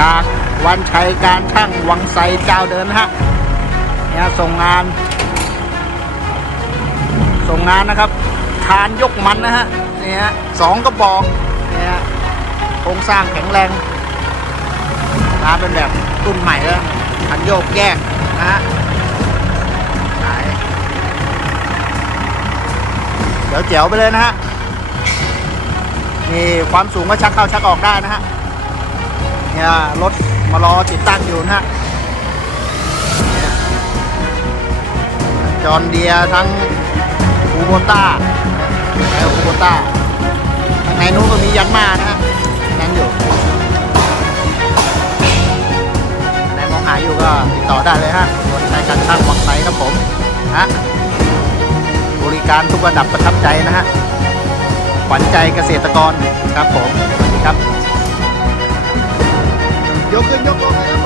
จากวันชัยการช่างวังไซเจ้าเดินฮะเนี่ยส่งงาน ส่งงานนะครับคานยกมันนะฮะเนี่ฮะสองกระบอกเนี่ยโครงสร้างแข็งแรงมาเป็นแบบรุ่นใหม่แล้วคันโยกแยกนะฮะเดี๋ยวเจ๋วไปเลยนะฮะนี่ความสูงก็ชักเข้าชักออกได้นะฮะ เนี่ยรถมารอติดตั้งอยู่นะฮะจอนเดียทั้งคูโบต้าแล้วคูโบต้าข้างในนู้นก็มียันมานะฮะนั่นอยู่ไหนมองหาอยู่ก็ติดต่อได้เลยฮะรถใช้การช่างวังไซครับผมฮะบริการทุกระดับประทับใจนะฮะขวัญใจเกษตรกรครับผมสวัสดีครับ ยกขึ้นยกลงเลยครับ